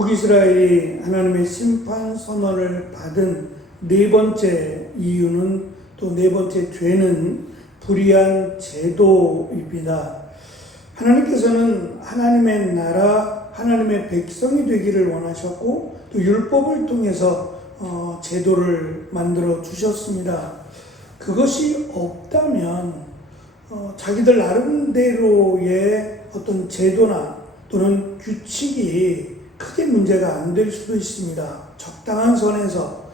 북이스라엘이 하나님의 심판 선언을 받은 네 번째 이유는, 또 네 번째 죄는 불의한 제도입니다. 하나님께서는 하나님의 나라, 하나님의 백성이 되기를 원하셨고, 또 율법을 통해서 제도를 만들어 주셨습니다. 그것이 없다면 자기들 나름대로의 어떤 제도나 또는 규칙이 크게 문제가 안 될 수도 있습니다. 적당한 선에서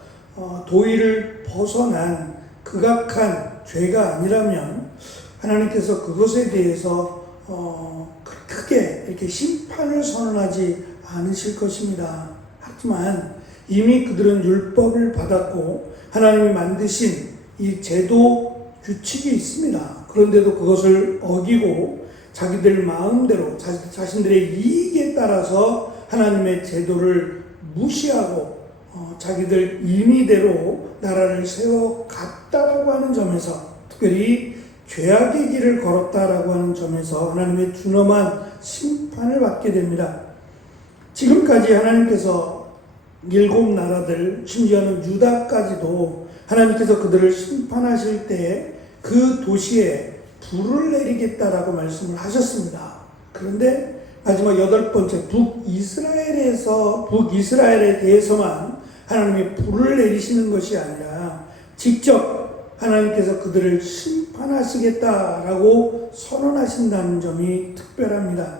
도의를 벗어난 극악한 죄가 아니라면 하나님께서 그것에 대해서 크게 이렇게 심판을 선언하지 않으실 것입니다. 하지만 이미 그들은 율법을 받았고 하나님이 만드신 이 제도 규칙이 있습니다. 그런데도 그것을 어기고 자기들 마음대로 자신들의 이익에 따라서 하나님의 제도를 무시하고 자기들 임의대로 나라를 세워갔다라고 하는 점에서, 특별히 죄악의 길을 걸었다라고 하는 점에서 하나님의 준엄한 심판을 받게 됩니다. 지금까지 하나님께서 일곱 나라들, 심지어는 유다까지도 하나님께서 그들을 심판하실 때 그 도시에 불을 내리겠다라고 말씀을 하셨습니다. 그런데 마지막 여덟 번째 북이스라엘에 대해서만 하나님이 불을 내리시는 것이 아니라 직접 하나님께서 그들을 심판하시겠다라고 선언하신다는 점이 특별합니다.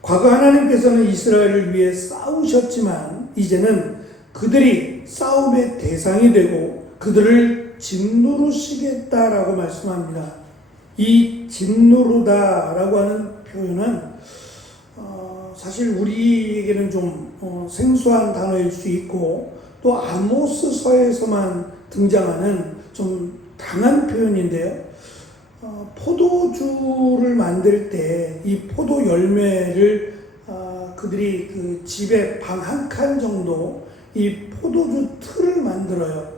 과거 하나님께서는 이스라엘을 위해 싸우셨지만 이제는 그들이 싸움의 대상이 되고 그들을 짓누르시겠다라고 말씀합니다. 이 짓누르다라고 하는 표현은 사실 우리에게는 좀 생소한 단어일 수 있고, 또 아모스서에서만 등장하는 좀 강한 표현인데요. 포도주를 만들 때 이 포도 열매를 그들이 그 집에 방 한 칸 정도 이 포도주 틀을 만들어요.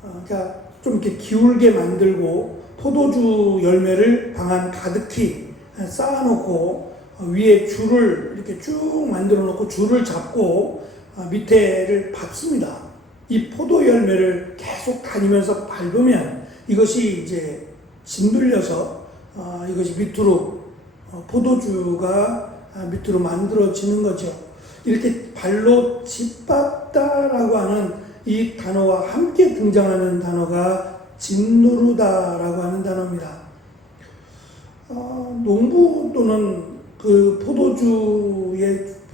그러니까 좀 이렇게 기울게 만들고 포도주 열매를 방 안 가득히 쌓아놓고 위에 줄을 이렇게 쭉 만들어 놓고 줄을 잡고 밑에를 밟습니다. 이 포도 열매를 계속 다니면서 밟으면 이것이 이제 짓눌려서 이것이 밑으로 포도주가 밑으로 만들어지는 거죠. 이렇게 발로 짓밟다라고 하는 이 단어와 함께 등장하는 단어가 짓누르다라고 하는 단어입니다. 농부 또는 그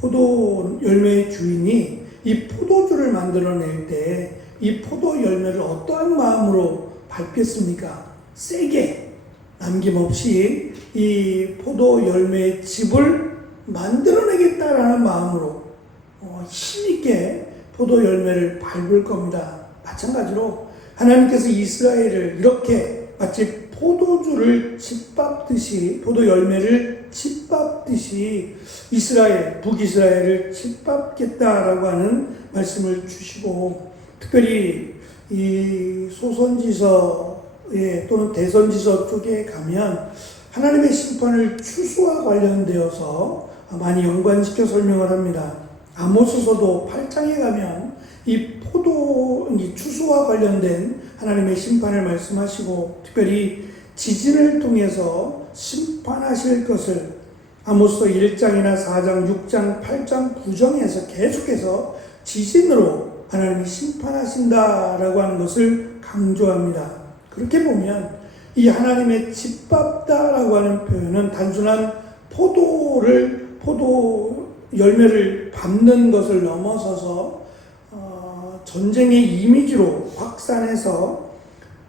포도 열매의 주인이 이 포도주를 만들어낼 때 이 포도 열매를 어떠한 마음으로 밟겠습니까? 세게, 남김없이 이 포도 열매의 즙을 만들어내겠다라는 마음으로 힘있게 포도 열매를 밟을 겁니다. 마찬가지로 하나님께서 이스라엘을 이렇게 마치 포도주를 짓밟듯이, 포도 열매를 짓밟듯이 북이스라엘을 짓밟겠다라고 하는 말씀을 주시고, 특별히 이 소선지서에 또는 대선지서 쪽에 가면 하나님의 심판을 추수와 관련되어서 많이 연관시켜 설명을 합니다. 아모스서도 8장에 가면 이 추수와 관련된 하나님의 심판을 말씀하시고, 특별히 지진을 통해서 심판하실 것을 아모스서 1장이나 4장, 6장, 8장, 9장에서 계속해서 지진으로 하나님이 심판하신다라고 하는 것을 강조합니다. 그렇게 보면 이 하나님의 짓밟다라고 하는 표현은 단순한 포도 열매를 밟는 것을 넘어서서 전쟁의 이미지로 확산해서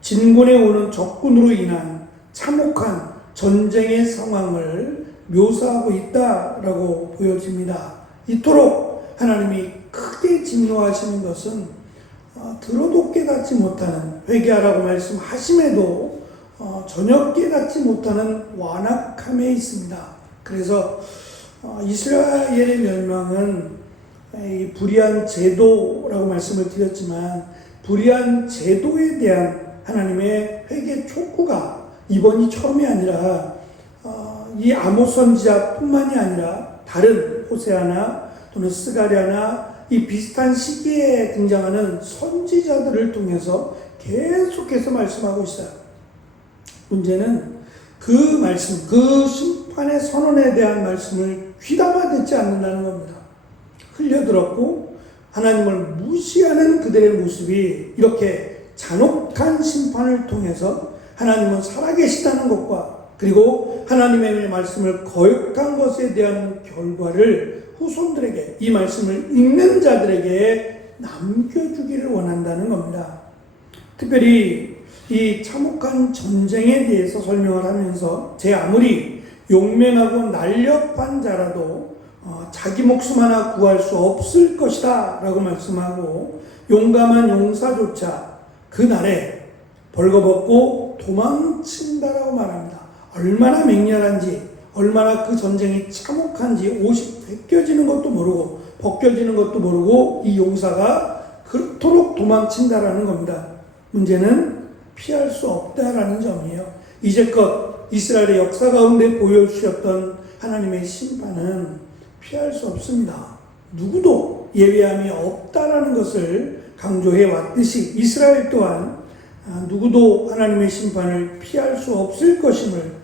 진군에 오는 적군으로 인한 참혹한 전쟁의 상황을 묘사하고 있다라고 보여집니다. 이토록 하나님이 크게 진노하시는 것은 들어도 깨닫지 못하는, 회개하라고 말씀하심에도 전혀 깨닫지 못하는 완악함에 있습니다. 그래서 이스라엘의 멸망은 이 불의한 제도라고 말씀을 드렸지만, 불의한 제도에 대한 하나님의 회개 촉구가 이번이 처음이 아니라 이 아모스 선지자뿐만이 아니라 다른 호세아나 또는 스가랴나 이 비슷한 시기에 등장하는 선지자들을 통해서 계속해서 말씀하고 있어요. 문제는 그 말씀, 그 심판의 선언에 대한 말씀을 귀담아 듣지 않는다는 겁니다. 흘려들었고 하나님을 무시하는 그들의 모습이 이렇게 잔혹한 심판을 통해서 하나님은 살아계시다는 것과 그리고 하나님의 말씀을 거역한 것에 대한 결과를 후손들에게, 이 말씀을 읽는 자들에게 남겨주기를 원한다는 겁니다. 특별히 이 참혹한 전쟁에 대해서 설명을 하면서 제 아무리 용맹하고 날렵한 자라도 자기 목숨 하나 구할 수 없을 것이다 라고 말씀하고, 용감한 용사조차 그날에 벌거벗고 도망친다라고 말합니다. 얼마나 맹렬한지, 얼마나 그 전쟁이 참혹한지, 옷이 벗겨지는 것도 모르고 벗겨지는 것도 모르고 이 용사가 그토록 도망친다라는 겁니다. 문제는 피할 수 없다라는 점이에요. 이제껏 이스라엘의 역사 가운데 보여주셨던 하나님의 심판은 피할 수 없습니다. 누구도 예외함이 없다라는 것을 강조해 왔듯이 이스라엘 또한 누구도 하나님의 심판을 피할 수 없을 것임을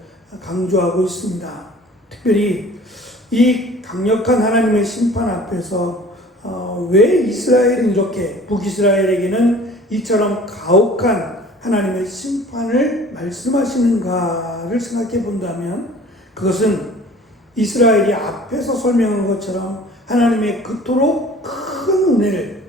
강조하고 있습니다. 특별히 이 강력한 하나님의 심판 앞에서 왜 이스라엘은 이렇게, 북이스라엘에게는 이처럼 가혹한 하나님의 심판을 말씀하시는가를 생각해 본다면, 그것은 이스라엘이 앞에서 설명한 것처럼 하나님의 그토록 큰 은혜를,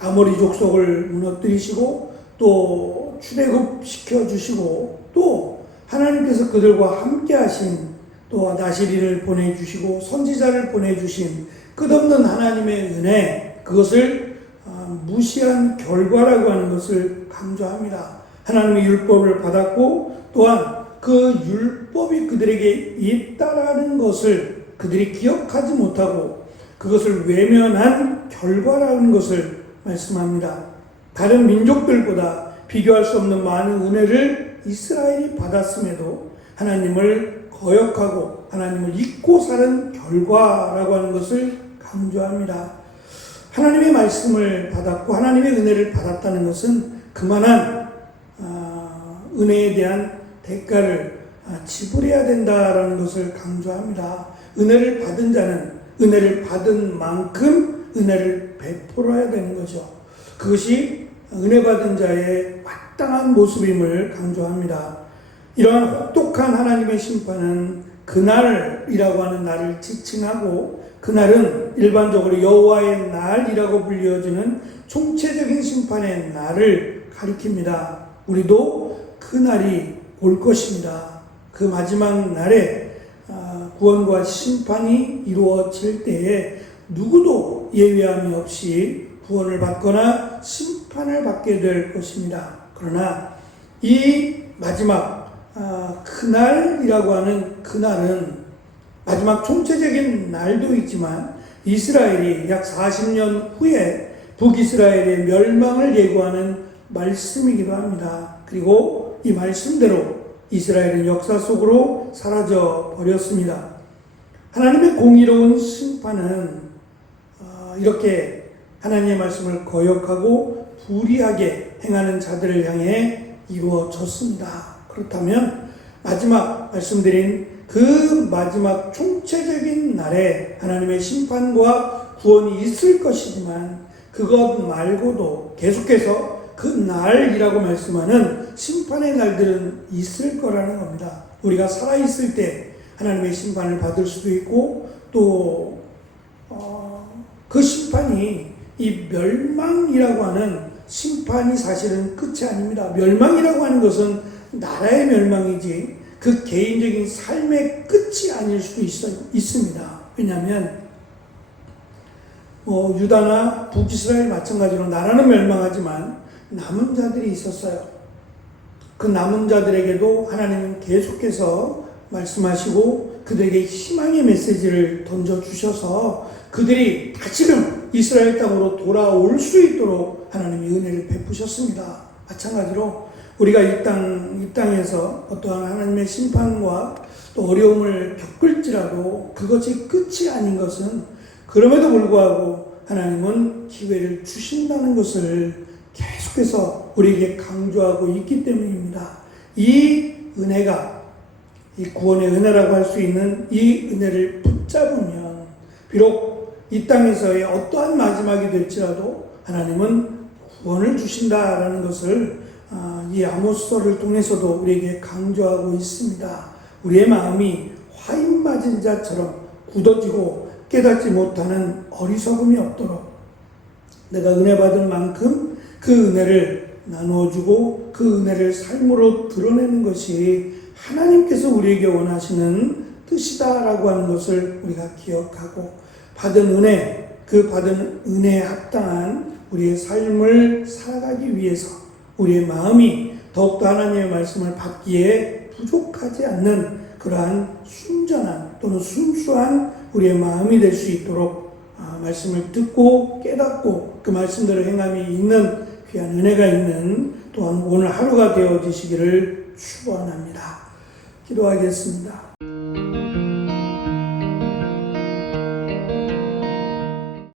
아모리 족속을 무너뜨리시고 또 출애굽시켜 주시고 또 하나님께서 그들과 함께 하신, 또 나시린을 보내주시고 선지자를 보내주신 끝없는 하나님의 은혜, 그것을 무시한 결과라고 하는 것을 강조합니다. 하나님의 율법을 받았고 또한 그 율법이 그들에게 있다라는 것을 그들이 기억하지 못하고 그것을 외면한 결과라는 것을 말씀합니다. 다른 민족들보다 비교할 수 없는 많은 은혜를 이스라엘이 받았음에도 하나님을 거역하고 하나님을 잊고 사는 결과라고 하는 것을 강조합니다. 하나님의 말씀을 받았고 하나님의 은혜를 받았다는 것은 그만한 은혜에 대한 대가를 지불해야 된다라는 것을 강조합니다. 은혜를 받은 자는 은혜를 받은 만큼 은혜를 베풀어야 되는 거죠. 그것이 은혜 받은 자의 마땅한 모습임을 강조합니다. 이러한 혹독한 하나님의 심판은 그날이라고 하는 날을 지칭하고, 그날은 일반적으로 여호와의 날이라고 불려지는 총체적인 심판의 날을 가리킵니다. 우리도 그 날이 올 것입니다. 그 마지막 날에 구원과 심판이 이루어질 때에 누구도 예외함이 없이 구원을 받거나 심판을 받게 될 것입니다. 그러나 이 마지막 그날이라고 하는 그날은 마지막 총체적인 날도 있지만 이스라엘이 약 40년 후에 북이스라엘의 멸망을 예고하는 말씀이기도 합니다. 그리고 이 말씀대로 이스라엘은 역사 속으로 사라져 버렸습니다. 하나님의 공의로운 심판은 이렇게 하나님의 말씀을 거역하고 불의하게 행하는 자들을 향해 이루어졌습니다. 그렇다면 마지막 말씀드린 그 마지막 총체적인 날에 하나님의 심판과 구원이 있을 것이지만 그것 말고도 계속해서 그 날이라고 말씀하는 심판의 날들은 있을 거라는 겁니다. 우리가 살아있을 때 하나님의 심판을 받을 수도 있고 또 그 심판이 이 멸망이라고 하는 심판이 사실은 끝이 아닙니다. 멸망이라고 하는 것은 나라의 멸망이지 그 개인적인 삶의 끝이 아닐 수도 있습니다. 왜냐하면 유다나 북이스라엘 마찬가지로 나라는 멸망하지만 남은 자들이 있었어요. 그 남은 자들에게도 하나님은 계속해서 말씀하시고 그들에게 희망의 메시지를 던져주셔서 그들이 다시금 이스라엘 땅으로 돌아올 수 있도록 하나님이 은혜를 베푸셨습니다. 마찬가지로 우리가 이 땅에서 어떠한 하나님의 심판과 또 어려움을 겪을지라도 그것이 끝이 아닌 것은 그럼에도 불구하고 하나님은 기회를 주신다는 것을 계속해서 우리에게 강조하고 있기 때문입니다. 이 은혜가, 이 구원의 은혜라고 할 수 있는 이 은혜를 붙잡으면 비록 이 땅에서의 어떠한 마지막이 될지라도 하나님은 구원을 주신다라는 것을 이 아모스서를 통해서도 우리에게 강조하고 있습니다. 우리의 마음이 화인 맞은 자처럼 굳어지고 깨닫지 못하는 어리석음이 없도록 내가 은혜 받은 만큼 그 은혜를 나누어주고 그 은혜를 삶으로 드러내는 것이 하나님께서 우리에게 원하시는 뜻이다라고 하는 것을 우리가 기억하고 받은 은혜, 그 받은 은혜에 합당한 우리의 삶을 살아가기 위해서 우리의 마음이 더욱더 하나님의 말씀을 받기에 부족하지 않는 그러한 순전한 또는 순수한 우리의 마음이 될 수 있도록 말씀을 듣고 깨닫고 그 말씀대로 행함이 있는 귀한 은혜가 있는 또한 오늘 하루가 되어지시기를 축원합니다. 기도하겠습니다.